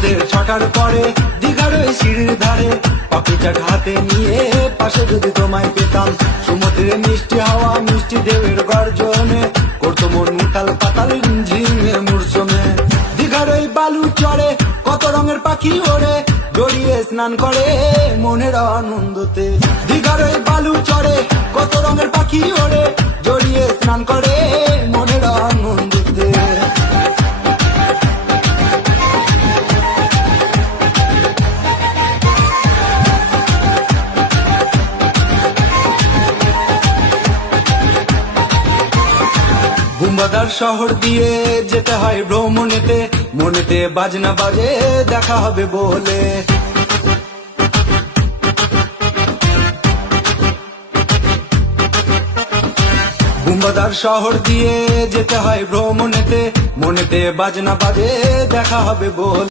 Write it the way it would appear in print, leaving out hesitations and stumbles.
সন্ধ্যে 6টার পরে দীঘার ওই সিঁড়ির ধারে কফি চাট হাতে নিয়ে পাশে যদি তোমায় পেতাম, সমুদ্রে মিষ্টি হাওয়া মিষ্টি ঢেউয়ের গর্জনে করতো মন উতাল পাতাল ঝিমে মূর্ছনে। দীঘার ওই বালু চড়ে কত রঙের পাখি ওড়ে, জড়িয়ে স্নান করে মনের আনন্দতে। দীঘার ওই বালু চড়ে কত রঙের পাখি ওড়ে, জড়িয়ে স্নান করে মনের আনন্দতে। বুম্বাদার শহর দিয়ে যেতে হয় ভ্রমণেতে, মনেতে বাজনা বাজে দেখা হবে বলে। বুম্বাদার শহর দিয়ে যেতে হয় ভ্রমণেতে, মনেতে বাজনা বাজে দেখা হবে বলে।